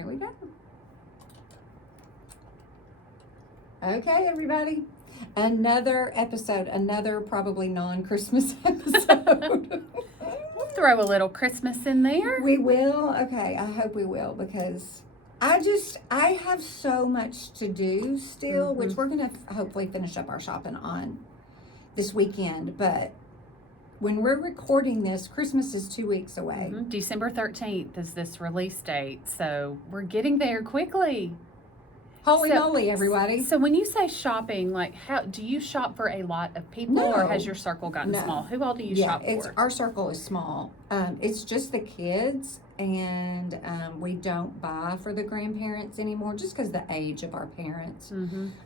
Here we go. Okay, everybody. Another episode, another probably non-Christmas episode. We'll throw a little Christmas in there. We will? Okay, I hope we will, because I have so much to do still, which we're going to hopefully finish up our shopping on this weekend. But when we're recording this, Christmas is 2 weeks away. December 13th is this release date, so we're getting there quickly. Holy moly, everybody. So when you say shopping, like, how do you shop for a lot of people, or has your circle gotten small? Who all do you shop for? Our circle is small. It's just the kids, and we don't buy for the grandparents anymore just because the age of our parents.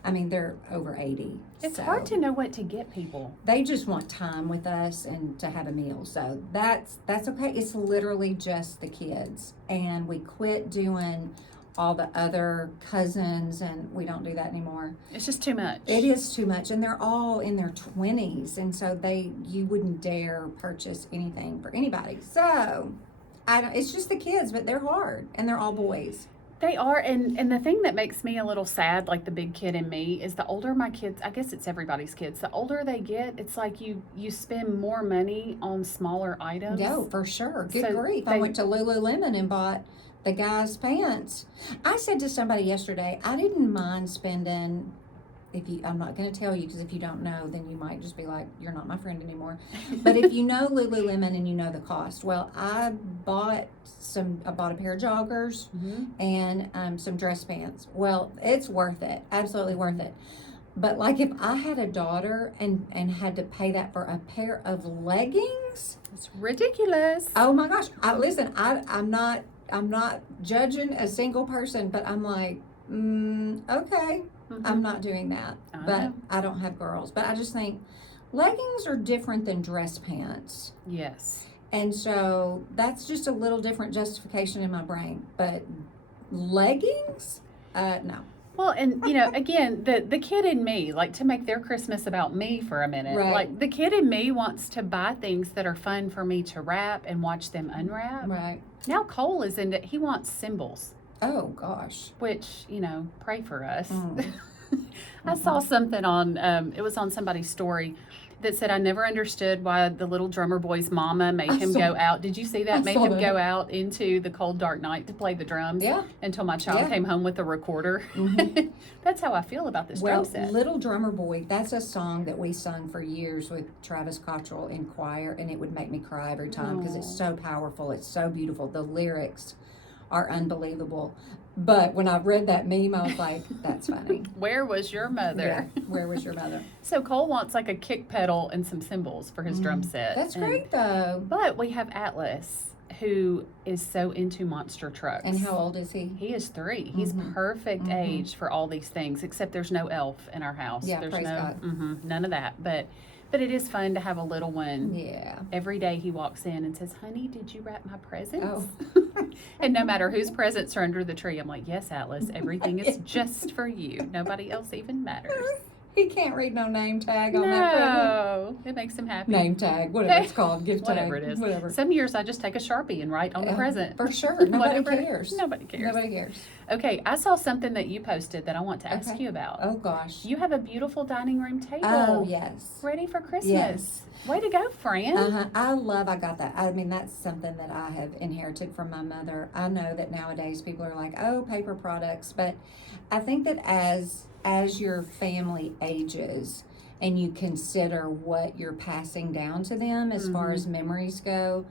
I mean, they're over 80. It's hard to know what to get people. They just want time with us and to have a meal. So that's okay. It's literally just the kids. And we quit doing all the other cousins, and we don't do that anymore. It's just too much. It is too much, and they're all in their 20s, and so you wouldn't dare purchase anything for anybody. So it's just the kids, but they're hard, and they're all boys. They are, and the thing that makes me a little sad, like the big kid in me, is the older my kids, I guess it's everybody's kids, the older they get, it's like you spend more money on smaller items. No, for sure. Good grief. I went to Lululemon and bought the guy's pants. I said to somebody yesterday, I didn't mind spending, I'm not going to tell you, because if you don't know, then you might just be like, you're not my friend anymore. But if you know Lululemon and you know the cost, well, I bought a pair of joggers and some dress pants. Well, it's worth it. Absolutely worth it. But like if I had a daughter and had to pay that for a pair of leggings, it's ridiculous. Oh my gosh. I'm not judging a single person, but I'm like, okay, I'm not doing that. But I don't have girls. But I just think leggings are different than dress pants. Yes. And so that's just a little different justification in my brain. But leggings? No. Well, and, again, the kid in me, like, to make their Christmas about me for a minute, like, the kid in me wants to buy things that are fun for me to wrap and watch them unwrap. Right. Now Cole is into, he wants symbols. Oh, gosh. Which, pray for us. I saw something on, it was on somebody's story that said, I never understood why the little drummer boy's mama made him go out. Did you see that? Made him go out into the cold, dark night to play the drums. Yeah. Until my child came home with a recorder. That's how I feel about this drum set. Little Drummer Boy, that's a song that we sung for years with Travis Cottrell in choir, and it would make me cry every time because it's so powerful. It's so beautiful. The lyrics are unbelievable. But when I read that meme, I was like, that's funny. Where was your mother? Yeah, where was your mother? So Cole wants like a kick pedal and some cymbals for his drum set. That's great, though. But we have Atlas, who is so into monster trucks. And how old is he? He is 3. He's perfect age for all these things, except there's no elf in our house. Yeah, there's praise God. None of that. But it is fun to have a little one. Yeah. Every day he walks in and says, honey, did you wrap my presents? Oh. And no matter whose presents are under the tree, I'm like, yes, Atlas, everything is just for you. Nobody else even matters. He can't read no name tag on that present. No, it makes him happy. Name tag, whatever it's called, gift tag. Whatever it is. Whatever. Some years I just take a Sharpie and write on the present. For sure. Nobody Whatever. cares. Nobody cares. Nobody cares. Okay, I saw something that you posted that I want to ask you about. Oh, gosh. You have a beautiful dining room table. Oh, yes. Ready for Christmas. Yes. Way to go, friend. I got that. I mean, that's something that I have inherited from my mother. I know that nowadays people are like, oh, paper products. But I think that as your family ages and you consider what you're passing down to them as far as memories go,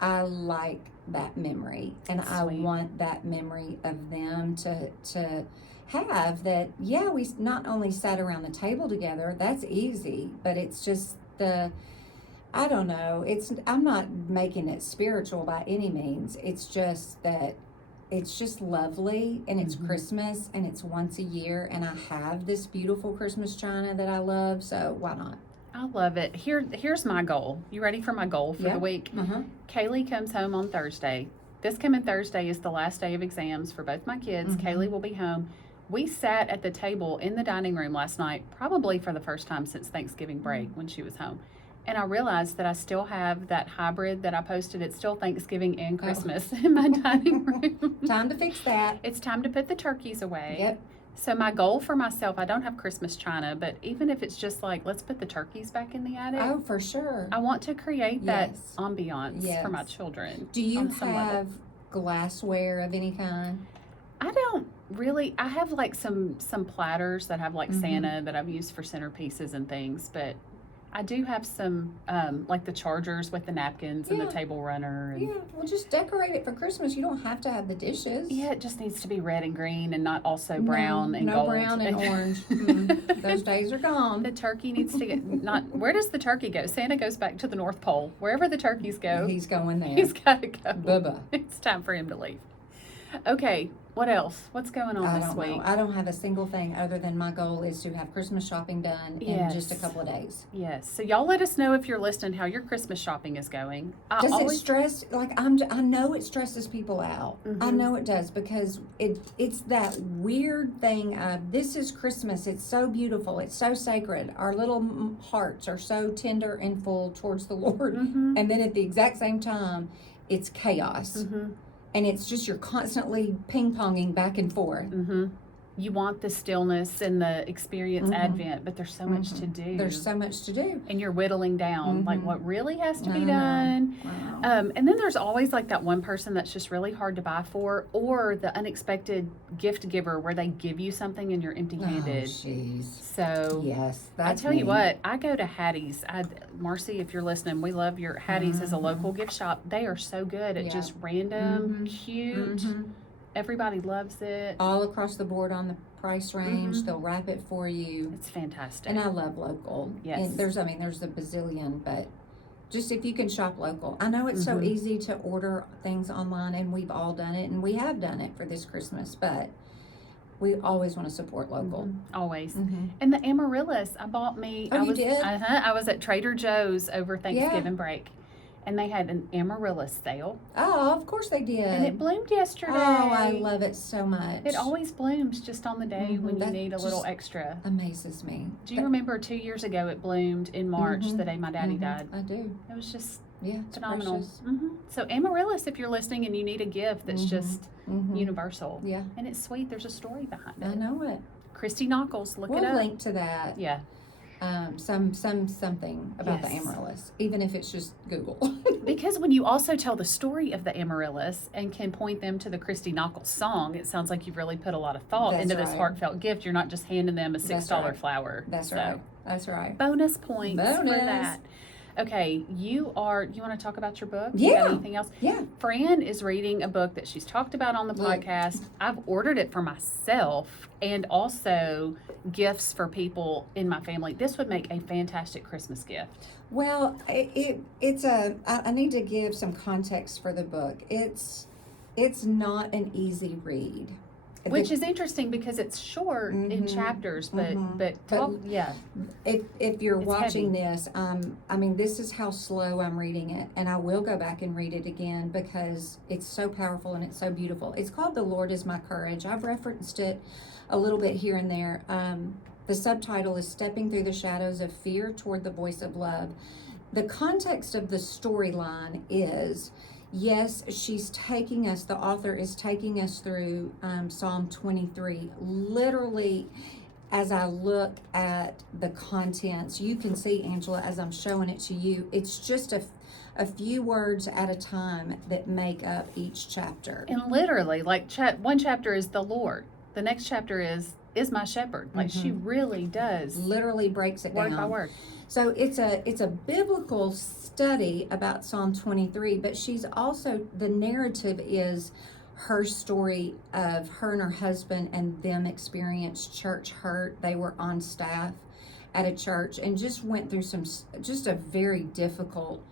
I like that memory. And I want that memory of them to have that, yeah, we not only sat around the table together, that's easy, but it's just I don't know, I'm not making it spiritual by any means. It's just that it's just lovely, and it's Christmas, and it's once a year, and I have this beautiful Christmas china that I love, so why not? I love it. Here's my goal. You ready for my goal for the week? Kaylee comes home on Thursday. This coming Thursday is the last day of exams for both my kids. Kaylee will be home. We sat at the table in the dining room last night, probably for the first time since Thanksgiving break when she was home. And I realized that I still have that hybrid that I posted. It's still Thanksgiving and Christmas in my dining room. Time to fix that. It's time to put the turkeys away. Yep. So my goal for myself, I don't have Christmas china, but even if it's just like, let's put the turkeys back in the attic. Oh, for sure. I want to create that Yes. ambiance Yes. for my children. Do you on some level. have glassware of any kind? I don't really. I have like some platters that have like Mhm. Santa that I've used for centerpieces and things, but I do have some like the chargers with the napkins and the Yeah. table runner. And Yeah, well, just decorate it for Christmas. You don't have to have the dishes. yeah, it just needs to be red and green and not also brown and no gold. brown and orange. Those days are gone. The turkey needs to get not. Where does the turkey go? Santa goes back to the North Pole. Wherever the turkeys go, He's going there. he's got to go. Bubba. It's time for him to leave. Okay, what else? What's going on I this don't week? know. I don't have a single thing other than my goal is to have Christmas shopping done in just a Yes. couple of days. Yes. So y'all let us know if you're listening how your Christmas shopping is going. I Does it always stress? Like I know it stresses people out. I Mhm. know it does because it's that weird thing of this is Christmas. It's so beautiful. It's so sacred. Our little hearts are so tender and full towards the Lord, Mhm. and then at the exact same time, it's chaos, Mhm. and it's just you're constantly ping ponging back and forth. Mhm. You want the stillness and the experience Mhm. Advent, but there's so much Mhm. to do. There's so much to do. and you're whittling down like Mhm. what really has to I be know. done. Wow. And then there's always like that one person that's just really hard to buy for, or the unexpected gift giver where they give you something and you're Oh, empty-handed. jeez. So Yes, I that's tell you me. what, I go to Hattie's. Marcy, if you're listening, we love your Hattie's as a Mhm. local gift shop. They are so good at Yeah. just random, Mhm. cute. Mhm. Everybody loves it. All across the board on the price range. Mhm. They'll wrap it for you. It's fantastic. And I love local. Yes. And there's a bazillion, but just if you can shop local. I know it's so Mhm. easy to order things online, and we've all done it, and we have done it for this Christmas, but we always want to support local. Mhm. Always. Mhm. And the amaryllis, I bought me. Oh, I you was, did? I was at Trader Joe's over Thanksgiving break, and they had an amaryllis sale, Oh, of course they did. and it bloomed yesterday. Oh, I love it so much. It always blooms just on the day Mhm. when you That need a little just extra. amazes me. Do you remember 2 years ago it bloomed in March, Mhm. the day my daddy Mhm. died? I do. It was just Yeah, it's phenomenal. precious. So amaryllis, if you're listening and you need a gift that's Mhm. just Mhm. universal, Yeah, and it's sweet, there's a story behind I it. know it. Christy Knuckles, look We'll it up. link to that. Yeah, Something about the Yes. amaryllis, even if it's just Google. because when you also tell the story of the amaryllis and can point them to the Christy Knuckles song, it sounds like you've really put a lot of thought That's into this right. heartfelt gift. You're not just handing them a $6 right. flower. That's So, right. That's right. Bonus points for Bonus. that. Okay, you want to talk about your book? You got Yeah. anything else? Yeah. Fran is reading a book that she's talked about on the Look. podcast. I've ordered it for myself and also gifts for people in my family. This would make a fantastic Christmas gift. Well, I need to give some context for the book. It's not an easy read. Which is interesting because it's short in Mhm, chapters, but mhm. talk, yeah. If you're It's watching heavy. this, this is how slow I'm reading it, and I will go back and read it again because it's so powerful and it's so beautiful. It's called "The Lord Is My Courage." I've referenced it a little bit here and there. The subtitle is "Stepping Through the Shadows of Fear Toward the Voice of Love." The context of the storyline is, yes, the author is taking us through Psalm 23. Literally, as I look at the contents, you can see, Angela, as I'm showing it to you, it's just a few words at a time that make up each chapter. And literally, like one chapter is the Lord. The next chapter is my shepherd. Like she really does Literally breaks it word down. by word. So it's a biblical study about Psalm 23, but the narrative is her story of her and her husband and them experienced church hurt. They were on staff at a church and just went through just a very difficult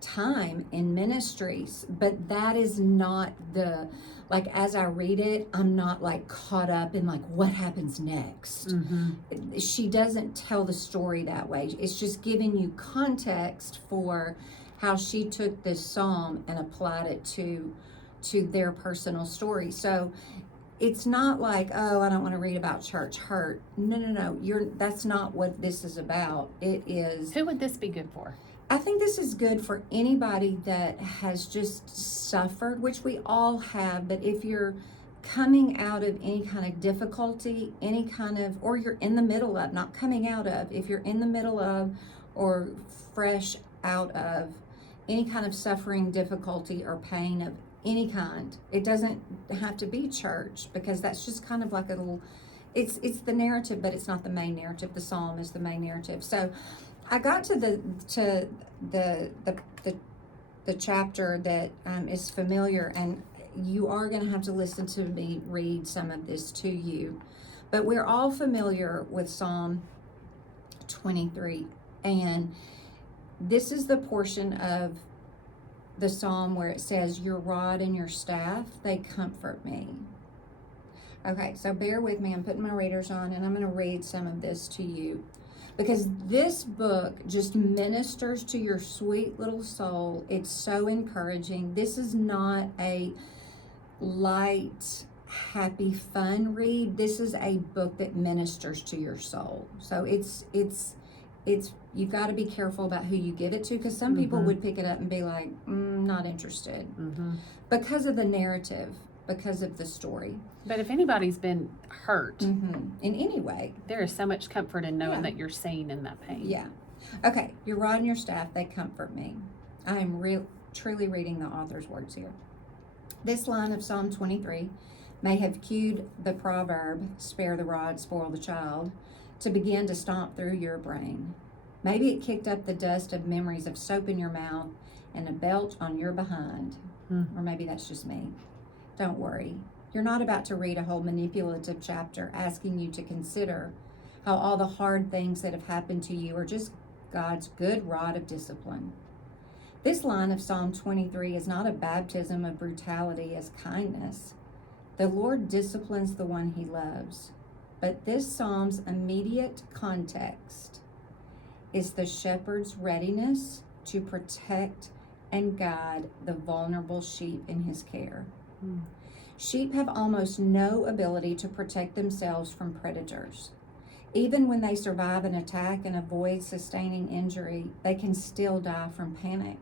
time in ministries, but that is not as I read it, I'm not like caught up in like what happens next. She doesn't tell the story that way. It's just giving you context for how she took this psalm and applied it to their personal story. So it's not like, oh, I don't want to read about church hurt. No. That's not what this is about. It is. Who would this be good for? I think this is good for anybody that has just suffered, which we all have, but if you're coming out of any kind of difficulty, any kind of, or you're in the middle of, not coming out of, if you're in the middle of or fresh out of any kind of suffering, difficulty, or pain of any kind, it doesn't have to be church, because that's just kind of like a little, it's the narrative, but it's not the main narrative. The psalm is the main narrative. So I got to the chapter that is familiar, and you are going to have to listen to me read some of this to you. But we're all familiar with Psalm 23, and this is the portion of the psalm where it says, "Your rod and your staff, they comfort me." Okay, so bear with me. I'm putting my readers on, and I'm going to read some of this to you, because this book just ministers to your sweet little soul. It's so encouraging. This is not a light, happy, fun read. This is a book that ministers to your soul. So it's you've got to be careful about who you give it to, because some people would pick it up and be like, not interested, because of the narrative, because of the story. But if anybody's been hurt in any way, there is so much comfort in knowing that you're seen in that pain. Yeah. Okay, your rod and your staff, they comfort me. I am truly reading the author's words here. This line of Psalm 23 may have cued the proverb, "Spare the rod, spoil the child," to begin to stomp through your brain. Maybe it kicked up the dust of memories of soap in your mouth and a belt on your behind. Or maybe that's just me. Don't worry. You're not about to read a whole manipulative chapter asking you to consider how all the hard things that have happened to you are just God's good rod of discipline. This line of Psalm 23 is not a baptism of brutality as kindness. The Lord disciplines the one he loves. But this psalm's immediate context is the shepherd's readiness to protect and guide the vulnerable sheep in his care. Sheep have almost no ability to protect themselves from predators. Even when they survive an attack and avoid sustaining injury, they can still die from panic.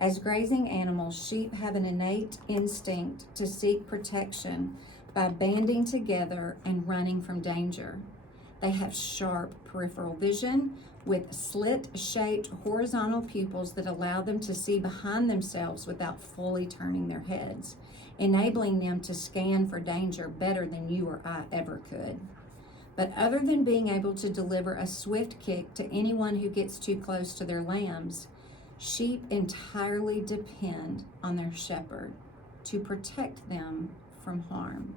As grazing animals, sheep have an innate instinct to seek protection by banding together and running from danger. They have sharp peripheral vision with slit-shaped horizontal pupils that allow them to see behind themselves without fully turning their heads, enabling them to scan for danger better than you or I ever could. But other than being able to deliver a swift kick to anyone who gets too close to their lambs, sheep entirely depend on their shepherd to protect them from harm.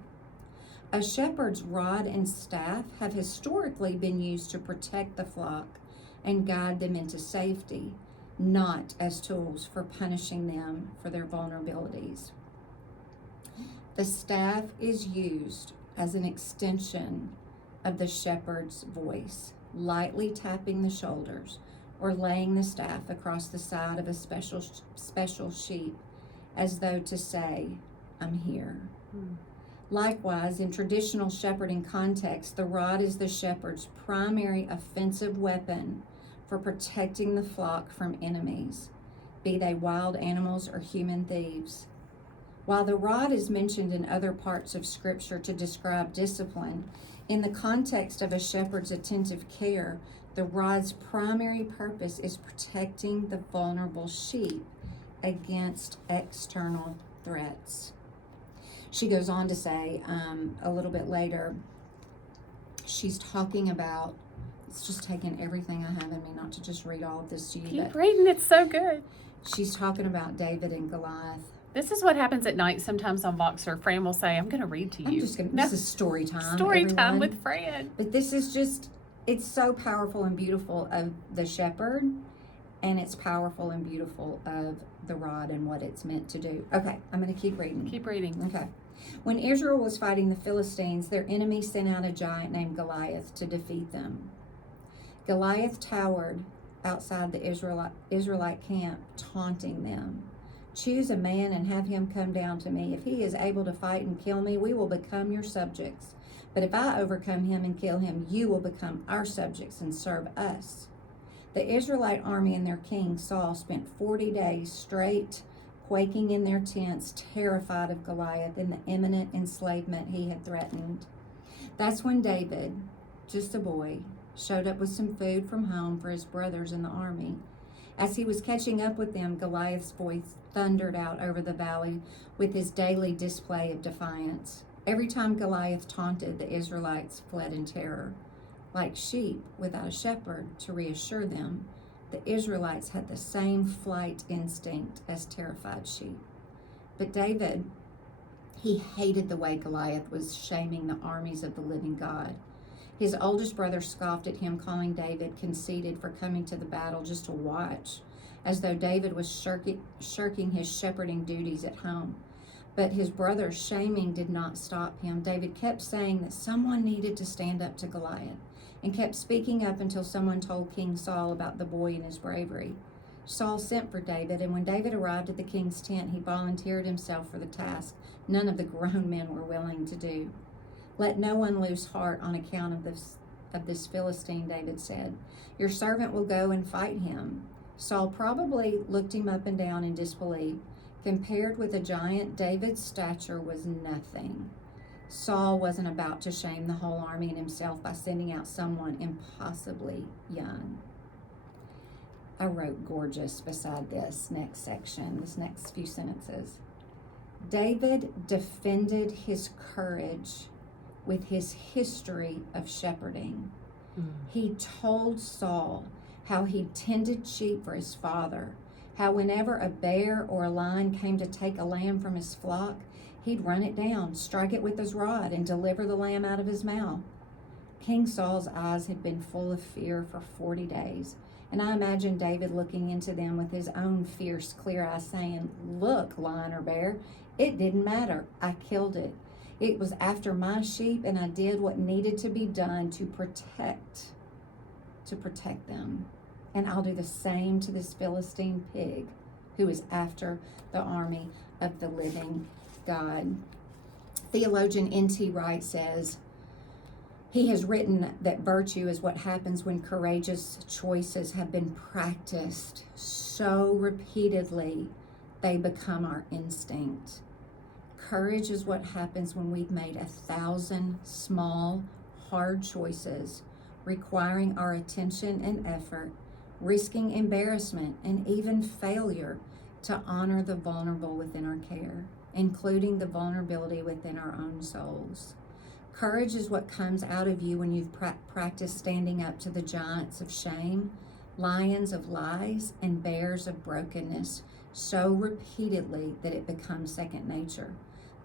A shepherd's rod and staff have historically been used to protect the flock and guide them into safety, not as tools for punishing them for their vulnerabilities. The staff is used as an extension of the shepherd's voice, lightly tapping the shoulders or laying the staff across the side of a special sheep, as though to say, "I'm here." Likewise, in traditional shepherding context, the rod is the shepherd's primary offensive weapon for protecting the flock from enemies, be they wild animals or human thieves. While the rod is mentioned in other parts of Scripture to describe discipline, in the context of a shepherd's attentive care, the rod's primary purpose is protecting the vulnerable sheep against external threats. She goes on to say a little bit later, she's talking about, it's just taking everything I have in me not to just read all of this to you. Keep reading, it's so good. She's talking about David and Goliath. This is what happens at night sometimes on Voxer. Fran will say, "I'm going to read to you." This is story time. Story time with Fran. But this is just, it's so powerful and beautiful of the shepherd, and it's powerful and beautiful of the rod and what it's meant to do. Okay, I'm going to keep reading. Keep reading. Okay. When Israel was fighting the Philistines, their enemy sent out a giant named Goliath to defeat them. Goliath towered outside the Israelite camp, taunting them. "Choose a man and have him come down to me. If he is able to fight and kill me, we will become your subjects. But if I overcome him and kill him, you will become our subjects and serve us." The Israelite army and their king Saul spent 40 days straight, quaking in their tents, terrified of Goliath and the imminent enslavement he had threatened. That's when David, just a boy, showed up with some food from home for his brothers in the army. As he was catching up with them, Goliath's voice thundered out over the valley with his daily display of defiance. Every time Goliath taunted, the Israelites fled in terror. Like sheep without a shepherd to reassure them, the Israelites had the same flight instinct as terrified sheep. But David, he hated the way Goliath was shaming the armies of the living God. His oldest brother scoffed at him, calling David conceited for coming to the battle just to watch, as though David was shirking his shepherding duties at home. But his brother's shaming did not stop him. David kept saying that someone needed to stand up to Goliath, and kept speaking up until someone told King Saul about the boy and his bravery. Saul sent for David, and when David arrived at the king's tent, he volunteered himself for the task none of the grown men were willing to do. Let no one lose heart on account of this Philistine, David said. Your servant will go and fight him. Saul probably looked him up and down in disbelief. Compared with a giant, David's stature was nothing. Saul wasn't about to shame the whole army and himself by sending out someone impossibly young. I wrote gorgeous beside this next section, this next few sentences. David defended his courage with his history of shepherding. He told Saul how he tended sheep for his father, how whenever a bear or a lion came to take a lamb from his flock, he'd run it down, strike it with his rod, and deliver the lamb out of his mouth. King Saul's eyes had been full of fear for 40 days, and I imagine David looking into them with his own fierce, clear eyes saying, "Look, lion or bear, it didn't matter. I killed it. It was after my sheep, and I did what needed to be done to protect them. And I'll do the same to this Philistine pig who is after the army of the living God." Theologian N.T. Wright says, he has written that virtue is what happens when courageous choices have been practiced so repeatedly they become our instinct. Courage is what happens when we've made 1,000 small, hard choices requiring our attention and effort, risking embarrassment and even failure to honor the vulnerable within our care, including the vulnerability within our own souls. Courage is what comes out of you when you've practiced standing up to the giants of shame, lions of lies, and bears of brokenness so repeatedly that it becomes second nature.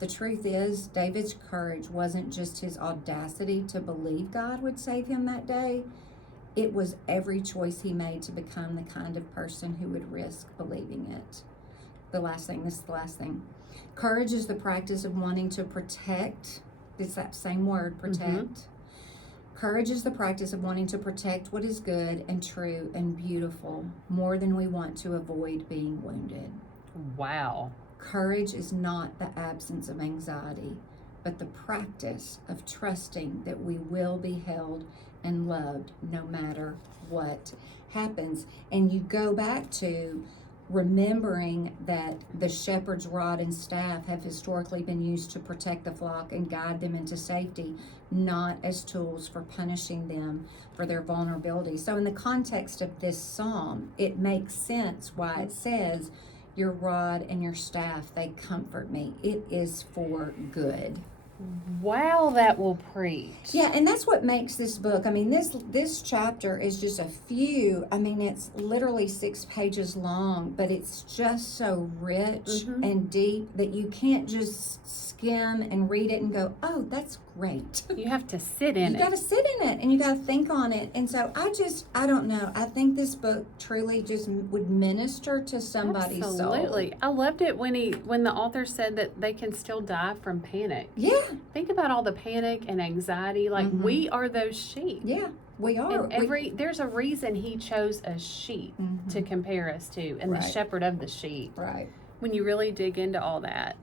The truth is, David's courage wasn't just his audacity to believe God would save him that day. It was every choice he made to become the kind of person who would risk believing it. This is the last thing. Courage is the practice of wanting to protect. It's that same word, protect. Mm-hmm. Courage is the practice of wanting to protect what is good and true and beautiful more than we want to avoid being wounded. Wow. Courage is not the absence of anxiety, but the practice of trusting that we will be held and loved no matter what happens. And you go back to remembering that the shepherd's rod and staff have historically been used to protect the flock and guide them into safety, not as tools for punishing them for their vulnerability. So in the context of this psalm, it makes sense why it says, "Your rod and your staff, they comfort me." It is for good. Wow, that will preach. Yeah, and that's what makes this book. I mean, this chapter is just a few. I mean, it's literally 6 pages long, but it's just so rich and deep that you can't just skim and read it and go, "Oh, that's great." You have to sit in it. You got to sit in it and you got to think on it. And so I don't know. I think this book truly just would minister to somebody's soul. Absolutely. I loved it when the author said that they can still die from panic. Yeah. Think about all the panic and anxiety. Like we are those sheep. Yeah, we are. And there's a reason he chose a sheep to compare us to, and the shepherd of the sheep. Right. When you really dig into all that.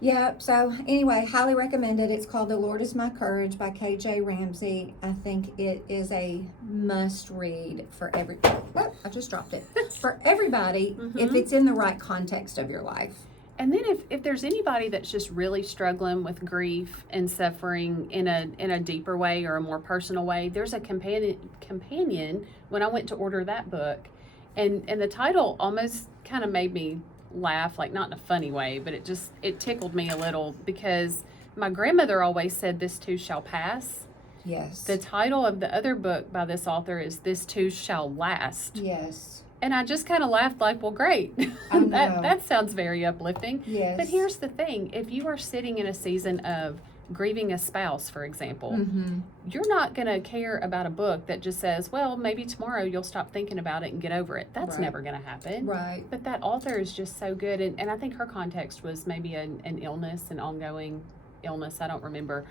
Yeah, so anyway, highly recommended. It's called The Lord Is My Courage by KJ Ramsey. I think it is a must read for every. Oh, I just dropped it. For everybody, if Mhm. it's in the right context of your life. And then if there's anybody that's just really struggling with grief and suffering in a deeper way or a more personal way, there's a companion when I went to order that book, and the title almost kind of made me laugh, like not in a funny way, but it tickled me a little because my grandmother always said this too shall pass. Yes. The title of the other book by this author is This Too Shall Last. Yes. And I just kind of laughed like, well, great. I know. that sounds very uplifting. Yes. But here's the thing. If you are sitting in a season of grieving a spouse, for example, Mm-hmm. you're not going to care about a book that just says, well, maybe tomorrow you'll stop thinking about it and get over it. That's Right. never going to happen. Right. But that author is just so good. And I think her context was maybe an illness, an ongoing illness. I don't remember.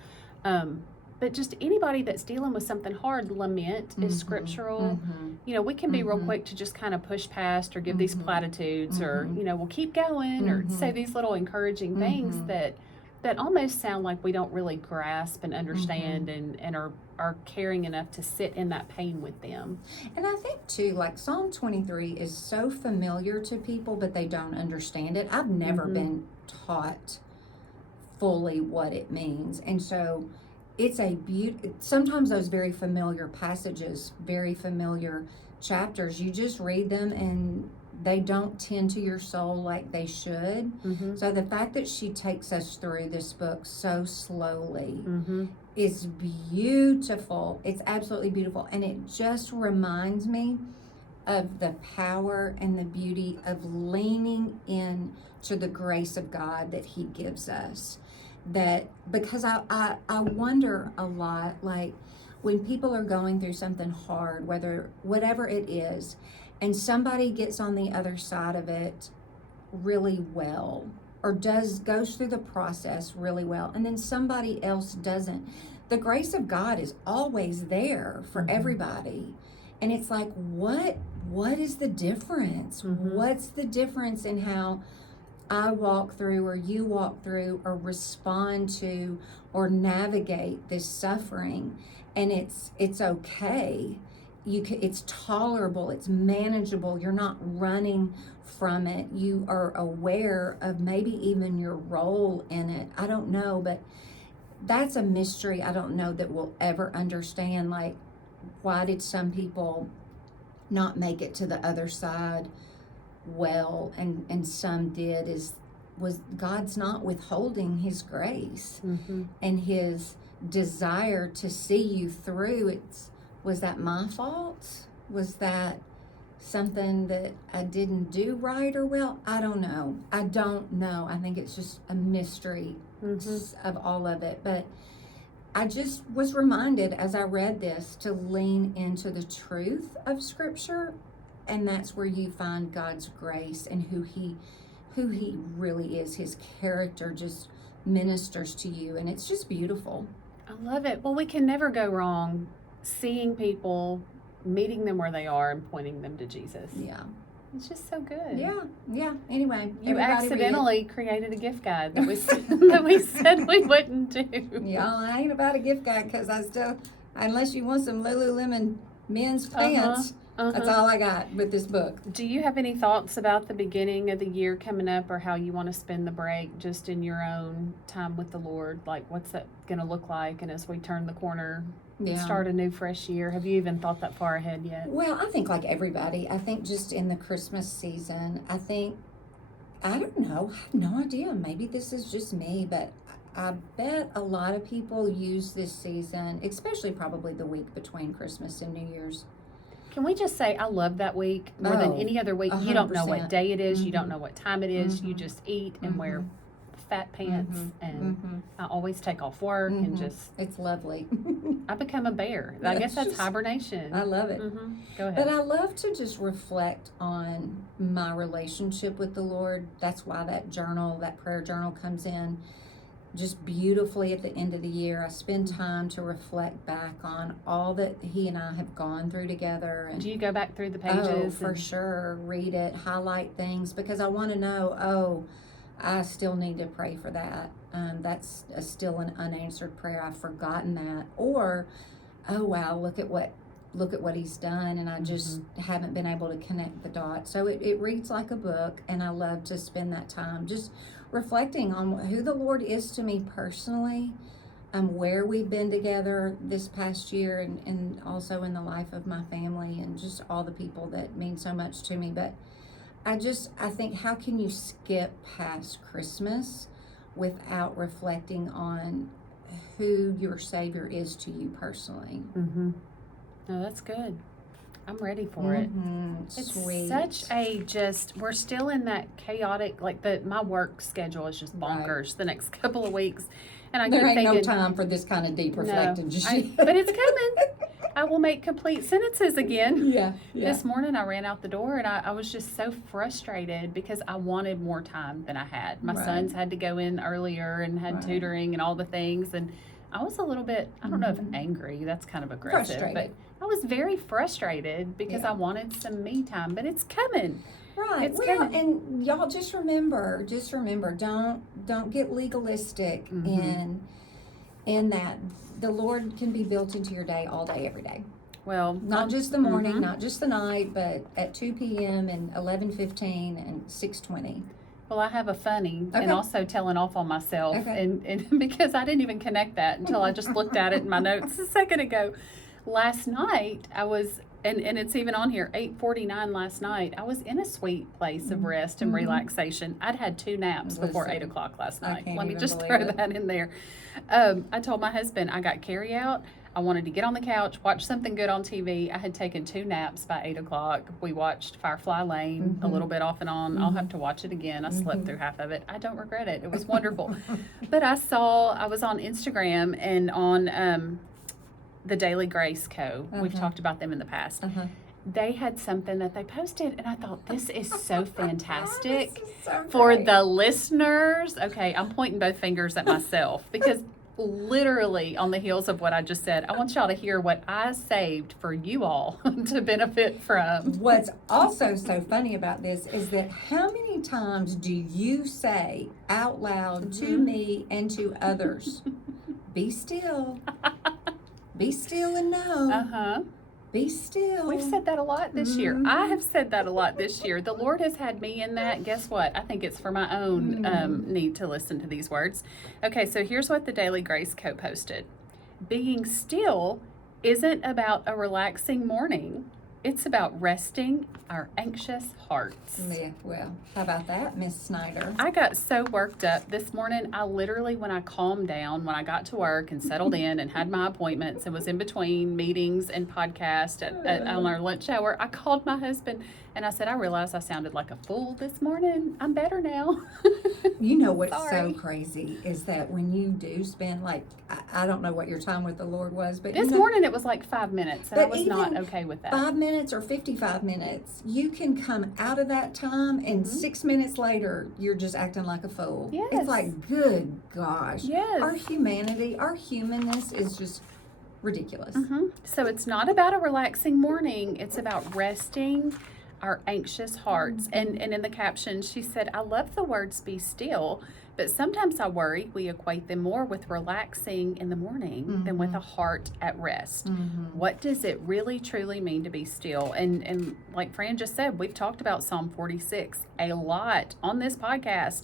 But just anybody that's dealing with something hard, lament is scriptural. Mm-hmm. You know, we can be real Mhm. quick to just kind of push past or give these Mhm. platitudes or, Mhm. you know, we'll keep going or Mhm. say these little encouraging things Mhm. that almost sound like we don't really grasp and understand and are caring enough to sit in that pain with them. And I think too, like Psalm 23 is so familiar to people, but they don't understand it. I've never Mhm. been taught fully what it means. And so it's a sometimes those very familiar passages, very familiar chapters, you just read them and they don't tend to your soul like they should. Mm-hmm. So the fact that she takes us through this book so slowly Mm-hmm. is beautiful. It's absolutely beautiful. And it just reminds me of the power and the beauty of leaning in to the grace of God that he gives us. That because I wonder a lot, like when people are going through something hard, whatever it is, and somebody gets on the other side of it really well, or goes through the process really well, and then somebody else doesn't. The grace of God is always there for everybody. And it's like, what is the difference? Mhm. What's the difference in how I walk through or you walk through or respond to or navigate this suffering? And it's okay. It's tolerable, it's manageable. You're not running from it. You are aware of maybe even your role in it. I don't know, but that's a mystery I don't know that we'll ever understand. Like, why did some people not make it to the other side well and some did? Was God's not withholding his grace Mm-hmm. and his desire to see you through? Was that my fault? Was that something that I didn't do right or well? I don't know. I think it's just a mystery of all of it. But I just was reminded as I read this to lean into the truth of Scripture, and that's where you find God's grace and who he really is. His character just ministers to you, and it's just beautiful. I love it. Well, we can never go wrong seeing people, meeting them where they are, and pointing them to Jesus. Yeah. It's just so good. Yeah. Anyway, You everybody read it. accidentally created a gift guide that we that we said we wouldn't do. Y'all, I ain't about a gift guide because unless you want some Lululemon men's pants, that's all I got with this book. Do you have any thoughts about the beginning of the year coming up or how you want to spend the break just in your own time with the Lord? Like, what's that going to look like? And as we turn the corner, start a new fresh year, have you even thought that far ahead yet? Well, I think like everybody, I think just in the Christmas season, I don't know, I have no idea. Maybe this is just me, but I bet a lot of people use this season, especially probably the week between Christmas and New Year's. Can we just say I love that week more than any other week? You don't know 100%. what day it is. You don't know what time it is. You just eat and wear fat pants. And I always take off work and just... It's lovely. I become a bear. I guess that's hibernation. I love it. Go ahead. But I love to just reflect on my relationship with the Lord. That's why that prayer journal comes in just beautifully at the end of the year. I spend time to reflect back on all that he and I have gone through together. And do you go back through the pages? for sure. Read it, highlight things, because I want to know, I still need to pray for that. That's still an unanswered prayer. I've forgotten that. Or, oh wow, look at what he's done, and I just haven't been able to connect the dots. So it reads like a book, and I love to spend that time just reflecting on who the Lord is to me personally, where we've been together this past year, and also in the life of my family, and just all the people that mean so much to me. But I think, how can you skip past Christmas without reflecting on who your Savior is to you personally? No, that's good. I'm ready for it. It's Sweet. we're still in that chaotic, my work schedule is just bonkers the next couple of weeks. And I There keep ain't thinking, no time for this kind of deep reflecting. but it's coming. I will make complete sentences again. Yeah. This morning I ran out the door and I was just so frustrated because I wanted more time than I had. My sons had to go in earlier and had tutoring and all the things, and I was a little bit, I don't know if angry, that's kind of aggressive, but I was very frustrated because I wanted some me time, but it's coming. Right. It's well, coming. and y'all just remember, don't get legalistic in that. The Lord can be built into your day all day, every day. Well, Not just the morning, not just the night, but at 2 p.m. and 11:15 and 6:20. Well, I have a funny Okay. and also telling off on myself, Okay. and because I didn't even connect that until I just looked at it in my notes a second ago. Last night, I was, and it's even on here, 8:49 last night, I was in a sweet place of rest and relaxation. I'd had 2 naps before 8 o'clock last night. can't Let me even just believe throw it. that in there. I told my husband I got carry out. I wanted to get on the couch, watch something good on TV. I had taken 2 naps by 8 o'clock. We watched Firefly Lane a little bit off and on. I'll have to watch it again. I slept through half of it. I don't regret it. It was wonderful. But I was on Instagram and on the Daily Grace Co. We've talked about them in the past. They had something that they posted, and I thought, this is so fantastic. This is so For great. the listeners. Okay, I'm pointing both fingers at myself because literally on the heels of what I just said, I want y'all to hear what I saved for you all to benefit from. What's also so funny about this is that how many times do you say out loud to me and to others, be still, be still and know, be still. We've said that a lot this year. I have said that a lot this year. The Lord has had me in that. Guess what? I think it's for my own need to listen to these words. Okay, so here's what the Daily Grace Co. posted. Being still isn't about a relaxing morning. It's about resting our anxious hearts. Yeah, well, how about that, Miss Snyder? I got so worked up this morning. I literally, when I calmed down, when I got to work and settled in and had my appointments and was in between meetings and podcast on our lunch hour, I called my husband and I said, I realized I sounded like a fool this morning. I'm better now. You know what's Sorry. so crazy is that when you do spend, like, I don't know what your time with the Lord was, but This morning it was like 5 minutes, and I But was not even okay with that. 5 minutes or 55 minutes, you can come out of that time and 6 minutes later, you're just acting like a fool. Yes. It's like, good gosh. Yes. Our humanity, our humanness is just ridiculous. So it's not about a relaxing morning. It's about resting our anxious hearts. And in the caption, she said, I love the words be still, but sometimes I worry we equate them more with relaxing in the morning than with a heart at rest. What does it really truly mean to be still? And like Fran just said, we've talked about Psalm 46 a lot on this podcast,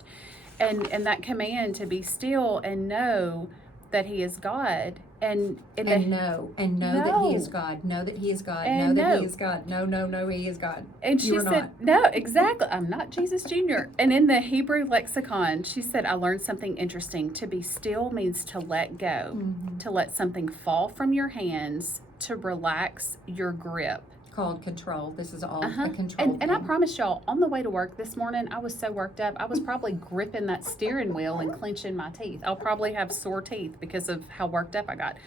and that command to be still and know that He is God. And know that He is God. Know that He is God. Know that He is God. No, He is God. And she said, no, exactly. I'm not Jesus Jr. And in the Hebrew lexicon, she said, I learned something interesting. To be still means to let go, to let something fall from your hands, to relax your grip. Called control. This is all a control. And I promise y'all, on the way to work this morning, I was so worked up. I was probably gripping that steering wheel and clenching my teeth. I'll probably have sore teeth because of how worked up I got.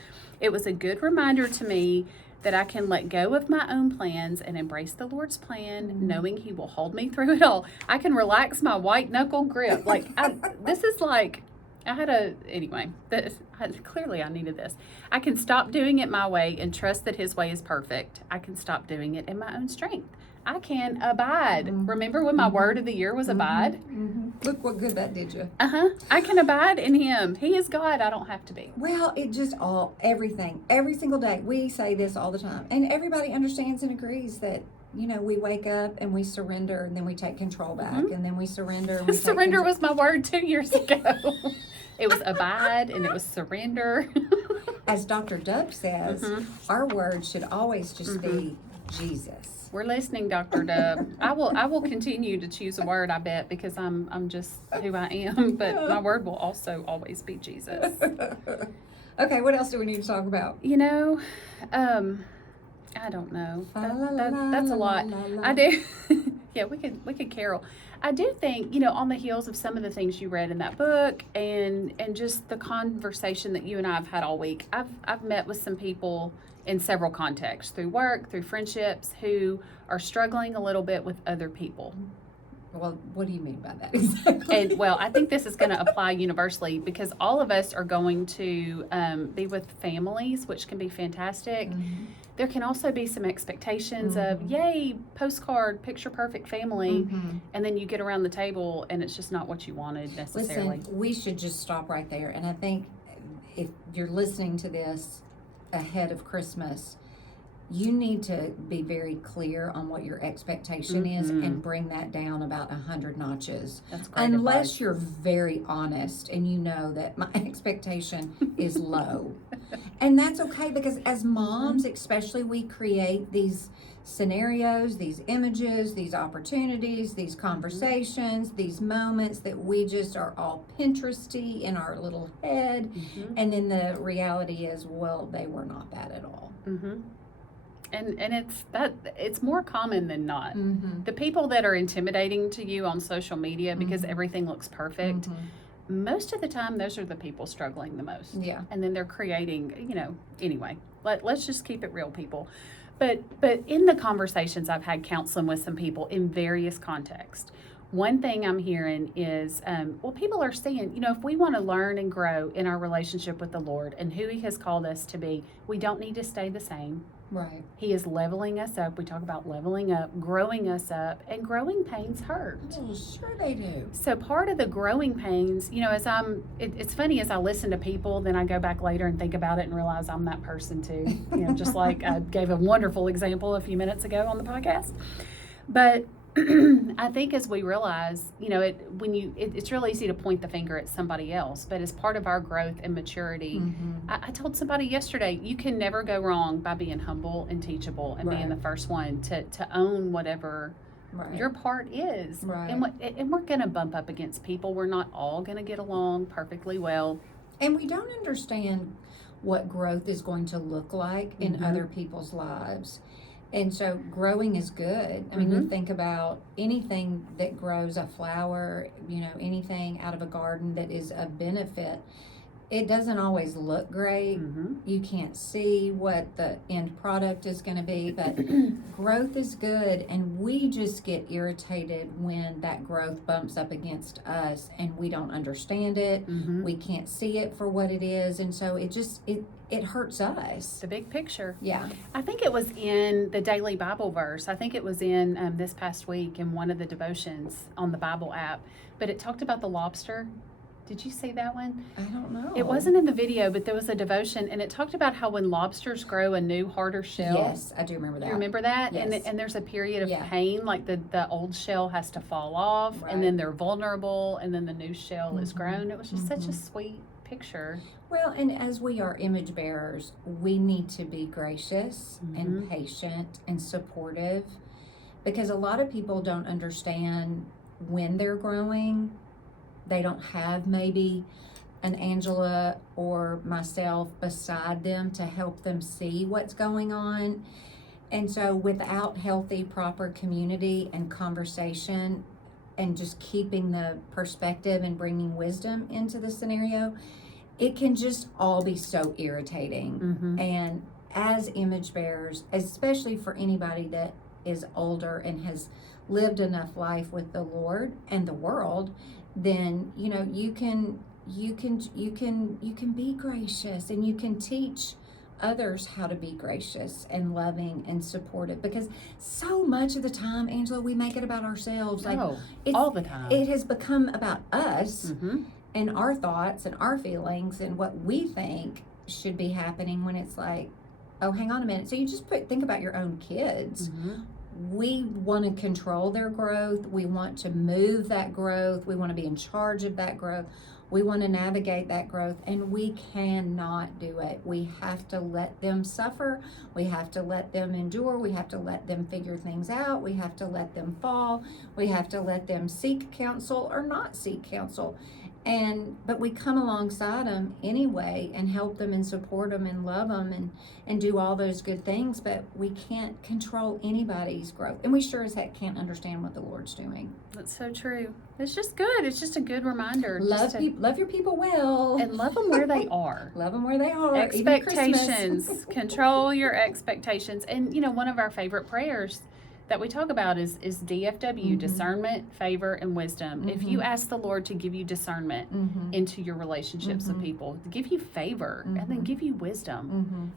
It was a good reminder to me that I can let go of my own plans and embrace the Lord's plan, knowing He will hold me through it all. I can relax my white knuckle grip. Like, this is like Clearly I needed this. I can stop doing it my way and trust that his way is perfect. I can stop doing it in my own strength. I can abide. Remember when my word of the year was abide? Look what good that did you. I can abide in him. He is God. I don't have to be. Well, it just everything, every single day. We say this all the time. And everybody understands and agrees that, we wake up and we surrender and then we take control back. And then we surrender. And we Surrender was my word 2 years ago. It was abide and it was surrender. As Dr. Dub says, our word should always just be Jesus. We're listening, Dr. Dub. I will continue to choose a word, I bet, because I'm just who I am. But my word will also always be Jesus. Okay, what else do we need to talk about? I don't know. That's a lot. I do. Yeah, we could carol. I do think, on the heels of some of the things you read in that book and just the conversation that you and I have had all week, I've met with some people in several contexts, through work, through friendships, who are struggling a little bit with other people. Well, what do you mean by that exactly? And I think this is going to apply universally because all of us are going to be with families, which can be fantastic. There can also be some expectations of, yay, postcard, picture perfect family. And then you get around the table and it's just not what you wanted necessarily. Listen, we should just stop right there. And I think if you're listening to this ahead of Christmas, you need to be very clear on what your expectation is and bring that down about 100 notches. That's great Unless advice. you're very honest and you know that my expectation is low. And that's okay, because as moms, especially, we create these scenarios, these images, these opportunities, these conversations, these moments that we just are all Pinteresty in our little head. And then the reality is, well, they were not that at all. And it's more common than not. The people that are intimidating to you on social media because everything looks perfect, most of the time those are the people struggling the most. Yeah. And then they're creating, anyway. Let's just keep it real, people. But in the conversations I've had counseling with some people in various contexts, one thing I'm hearing is, people are saying, if we want to learn and grow in our relationship with the Lord and who He has called us to be, we don't need to stay the same. Right. He is leveling us up. We talk about leveling up, growing us up, and growing pains hurt. Oh, sure they do. So part of the growing pains, it's funny, as I listen to people, then I go back later and think about it and realize I'm that person too. Just like I gave a wonderful example a few minutes ago on the podcast. But I think as we realize, it's real easy to point the finger at somebody else, but as part of our growth and maturity, I told somebody yesterday, you can never go wrong by being humble and teachable and being the first one to own whatever your part is. Right. And we're going to bump up against people. We're not all going to get along perfectly well. And we don't understand what growth is going to look like in other people's lives. And so growing is good. I mean, you think about anything that grows, a flower, anything out of a garden that is a benefit. It doesn't always look great. You can't see what the end product is going to be, but growth is good. And we just get irritated when that growth bumps up against us and we don't understand it. We can't see it for what it is. And so it hurts us. The big picture. Yeah. I think it was in the daily Bible verse. I think it was in this past week in one of the devotions on the Bible app, but it talked about the lobster. Did you see that one? I don't know. It wasn't in the video, but there was a devotion, and it talked about how when lobsters grow a new, harder shell. Yes, I do remember that. You remember that? Yes. And there's a period of pain, like the old shell has to fall off, and then they're vulnerable, and then the new shell is grown. It was just such a sweet picture. Well, and as we are image bearers, we need to be gracious and patient and supportive, because a lot of people don't understand when they're growing. They don't have maybe an Angela or myself beside them to help them see what's going on. And so without healthy, proper community and conversation and just keeping the perspective and bringing wisdom into the scenario, it can just all be so irritating. And as image bearers, especially for anybody that is older and has lived enough life with the Lord and the world, then you can you can be gracious, and you can teach others how to be gracious and loving and supportive, because so much of the time, Angela, we make it about ourselves. Like, all the time. It has become about us Mm-hmm. and our thoughts and our feelings and what we think should be happening, when it's like, oh, hang on a minute. So you just think about your own kids. Mm-hmm. We want to control their growth. We want to move that growth. We want to be in charge of that growth. We want to navigate that growth, and we cannot do it. We have to let them suffer. We have to let them endure. We have to let them figure things out. We have to let them fall. We have to let them seek counsel or not seek counsel. But we come alongside them anyway and help them and support them and love them and do all those good things. But we can't control anybody's growth, and we sure as heck can't understand what the Lord's doing. That's so true. It's just good. It's just a good reminder. Love your people well, and love them where they are. Love them where they are. Expectations. Control your expectations. And one of our favorite prayers that we talk about is DFW, Mm-hmm. discernment, favor, and wisdom. Mm-hmm. If you ask the Lord to give you discernment Mm-hmm. into your relationships with people, to give you favor, and then Mhm. give you wisdom.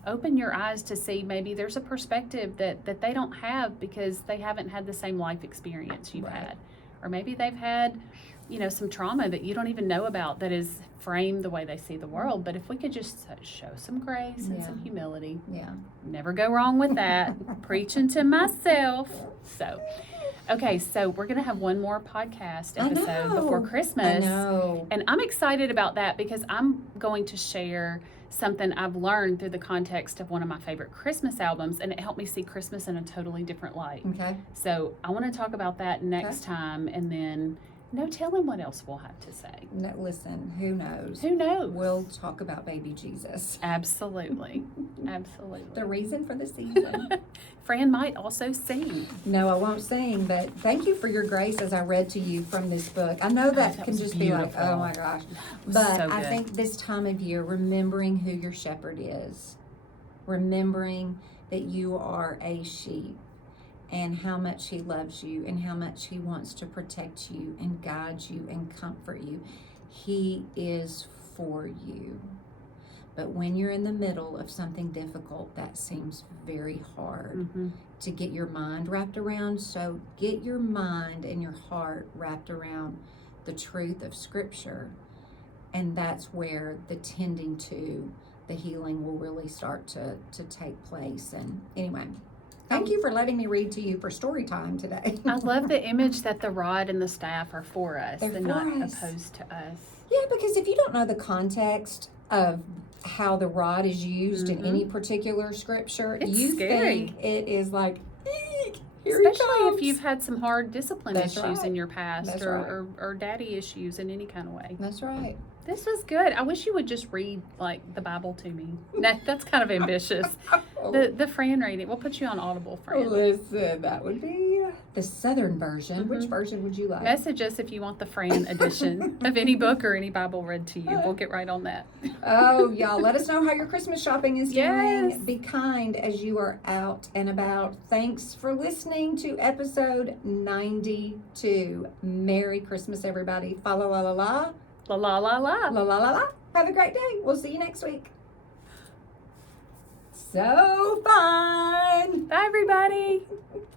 Mm-hmm. Open your eyes to see maybe there's a perspective that they don't have because they haven't had the same life experience you've Right. had. Or maybe they've had, some trauma that you don't even know about that is framed the way they see the world. But if we could just show some grace and Yeah. some humility, Yeah. never go wrong with that. Preaching to myself. So we're going to have one more podcast episode before Christmas. I know. And I'm excited about that because I'm going to share something I've learned through the context of one of my favorite Christmas albums, and it helped me see Christmas in a totally different light. Okay. So I want to talk about that next time, and then no telling what else we'll have to say. No, listen, who knows? Who knows? We'll talk about baby Jesus. Absolutely. Absolutely. The reason for the season. Fran might also sing. No, I won't sing, but thank you for your grace as I read to you from this book. I know that that can was just be like, beautiful. oh my gosh. was But so I good. think this time of year, remembering who your shepherd is, remembering that you are a sheep, and how much he loves you, and how much he wants to protect you and guide you and comfort you. He is for you. But when you're in the middle of something difficult, that seems very hard Mm-hmm. to get your mind wrapped around. So get your mind and your heart wrapped around the truth of Scripture. And that's where the tending to the healing will really start to take place. And anyway, thank you for letting me read to you for story time today. I love the image that the rod and the staff are for us They're and for not us. opposed to us. Yeah, because if you don't know the context of how the rod is used in Mhm. any particular scripture, It's you scary. think it is like, "Eek, here he Especially comes." if you've had some hard discipline That's issues right. in your past That's or daddy issues in any kind of way. That's right. This was good. I wish you would just read like the Bible to me. That's kind of ambitious. The Fran reading. We'll put you on Audible, Fran. Listen, that would be the Southern version. Which Mhm. version would you like? Message us if you want the Fran edition of any book or any Bible read to you. We'll get right on that. Oh, y'all, let us know how your Christmas shopping is Yes. doing. Be kind as you are out and about. Thanks for listening to episode 92. Merry Christmas, everybody. Fa la la la la. La la la la. La la la la. Have a great day. We'll see you next week. So fun. Bye, everybody.